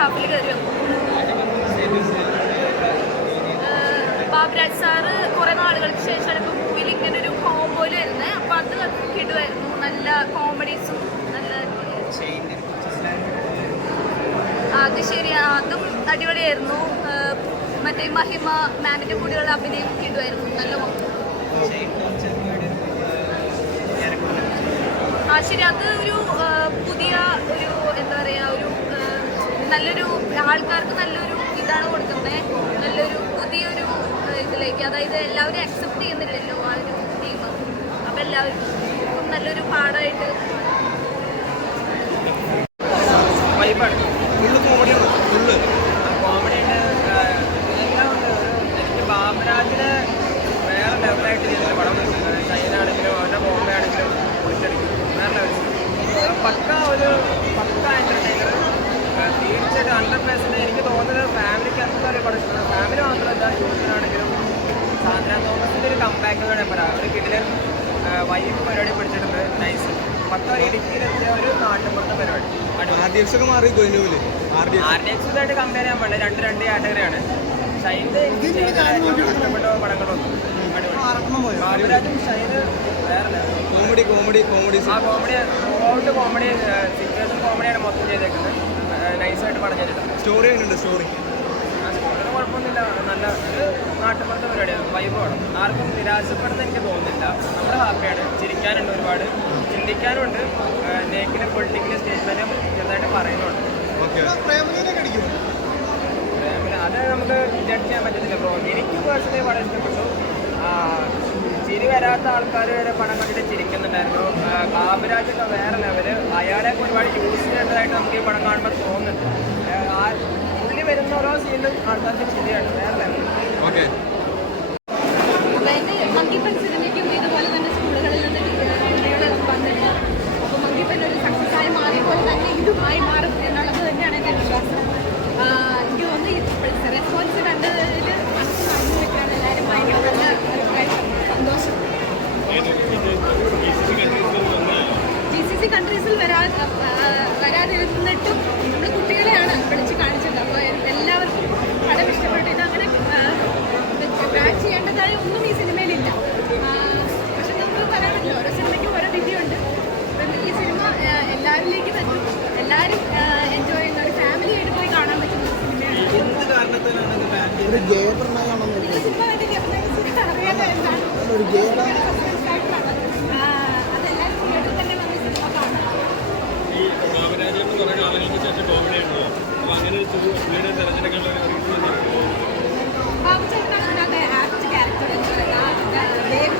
ഹാഫിൽ കയറി വന്നു. ബാബുരാജ് സാറ് കുറേ നാളുകൾക്ക് ശേഷമാണ് ഇപ്പോൾ മൂവിയിൽ ഇങ്ങനെ ഒരു കോമ്പോയിൽ വരുന്നത്. അപ്പോൾ അത് കിടുമായിരുന്നു. നല്ല കോമഡീസും നല്ല അത് ശരിയാ, അതും അടിപൊളിയായിരുന്നു. മറ്റേ മഹിമ മാമിൻ്റെ കൂടെയുള്ള അഭിനയം കിടുമായിരുന്നു. നല്ല ശരി, അത് ഒരു പുതിയ ഒരു എന്താ പറയുക, ഒരു നല്ലൊരു ആൾക്കാർക്ക് നല്ലൊരു ഇതാണ് കൊടുക്കുന്നത്. നല്ലൊരു പുതിയൊരു ഇതിലേക്ക്, അതായത് എല്ലാവരും അക്സെപ്റ്റ് ചെയ്യുന്നില്ലല്ലോ ആ ഒരു ടീം. അപ്പം എല്ലാവർക്കും നല്ലൊരു പാഠമായിട്ട് ബാബുരാജിന് വേറെ ലെവലായിട്ട് ചെയ്യുന്ന പടം ചൈനാണെങ്കിലും അവരുടെ ബോംബെ ആണെങ്കിലും പൊളിച്ചടിക്കും. വേറെ ലെവൽ പക്ക എൻ്റർടൈനർ. തീർച്ചയായിട്ടും 100% എനിക്ക് തോന്നുന്നത് ഫാമിലിക്ക് എന്തായാലും പടം ഇഷ്ടമാണ്. ഫാമിലി മാത്രമല്ല, യൂത്തിനാണെങ്കിലും സാന്ദ്ര തോമസിൻ്റെ ഒരു കമ്പാക്ക് വേണം പറയാം. ഒരു കിടിലൻ വൈബ് പരിപാടി പിടിച്ചിട്ടുണ്ട്. നൈസ്. പക്ക ഇടുക്കിയിലെത്തിയ ഒരു നാട്ടുപുറത്തെ പരിപാടി. ആർഡിഎക്സുമായിട്ട് കമ്പയർ ചെയ്യാൻ പാടില്ല. രണ്ട് കാറ്റഗറിയാണ്. ഷൈൻ്റെ എനിക്ക് ഇഷ്ടപ്പെട്ട പടങ്ങളൊന്നും ബാബുരാജും ഷൈന് വേറെ കോമഡി ഔട്ട് കോമഡി സിറ്റുവേഷൻ കോമഡിയാണ് മൊത്തം ചെയ്തേക്കുന്നത്. നൈസായിട്ട് പടം ചെയ്തിട്ടുണ്ട്. സ്റ്റോറിയുടെ കുഴപ്പമൊന്നുമില്ല. നല്ല ഒരു നാട്ടുപുറത്തെ പരിപാടിയാണ്. വൈബ് വേണം. ആർക്കും നിരാശപ്പെടുന്ന എനിക്ക് തോന്നുന്നില്ല. നമ്മൾ ഹാപ്പിയാണ്. ചിരിക്കാനുണ്ട്, ഒരുപാട് ചിന്തിക്കാനുണ്ട്. നേക്കിലെ പൊളിറ്റിക്കൽ സ്റ്റേറ്റ്മെൻറ്റും ചെറുതായിട്ട് പറയുന്നുണ്ട്. അത് നമുക്ക് ജഡ്ജ് ചെയ്യാൻ പറ്റത്തില്ല ബ്രോ. എനിക്ക് പേഴ്സണലി പടം ഇഷ്ടപ്പെട്ടു. ചിരി വരാത്ത ആൾക്കാർ വരെ പടം കണ്ടിട്ട് ചിരിക്കുന്നുണ്ടായിരുന്നു. ബാബുരാജൊക്കെ വേറെ ലെവല്. അയാളെയൊക്കെ ഒരുപാട് യൂസ് ചെയ്യേണ്ടതായിട്ട് നമുക്ക് ഈ പടം കാണുമ്പോൾ തോന്നുന്നുണ്ട്. പുള്ളി വരുന്ന ഓരോ സീനിലും ആൾക്കാർക്ക് ചിരിയാണ്. വേറെ ലെവൽ. മങ്കിപ്പൻ സിനിമയ്ക്കും ഇതുപോലെ തന്നെ സ്കൂളുകളിൽ നിന്ന് വന്നിട്ട് അപ്പോൾ മങ്കിപ്പൻ ഒരു സക്സസ് ആയി മാറിയ പോലെ തന്നെ ഇതുമായി മാറും എന്നുള്ളത് തന്നെയാണ് എൻ്റെ വിശ്വാസം. എനിക്ക് തോന്നുന്നു റെസ്പോൺസ് കണ്ടതിൽ മനസ്സ് നടന്നു വെക്കാണ് എല്ലാവരും ഭയങ്കര നല്ല സന്തോഷം. GCC കൺട്രീസിൽ വരാതിരുന്നിട്ടും നമ്മൾ കുട്ടികളെയാണ് വിളിച്ച് കാണിച്ചത്. അപ്പോൾ എല്ലാവർക്കും പടം ഇഷ്ടപ്പെട്ടു. ഇതങ്ങനെ ട്രാക്ക് ചെയ്യേണ്ടതായ ഒന്നും ഈ സിനിമയിലില്ല. പക്ഷെ നമുക്ക് പറയാൻ പറ്റില്ല, ഓരോ സിനിമയ്ക്കും ഓരോ വിധിയുണ്ട്. അപ്പം ഈ സിനിമ എല്ലാവരിലേക്കും എത്തും. എല്ലാവരും എൻജോയ് ചെയ്യുന്ന ഒരു ഫാമിലി ആയിട്ട് പോയി കാണാൻ പറ്റുന്ന സിനിമയാണ്. അറിയാതെ എന്താണ് അതെല്ലാവരും തിയേറ്ററിൽ തന്നെ വന്ന് സിനിമ കാണാം. ബാബുചേട്ടനാണ് അതിനകത്ത് ആപ്റ്റ് ക്യാരക്ടർ എന്ന് പറയുന്നത്.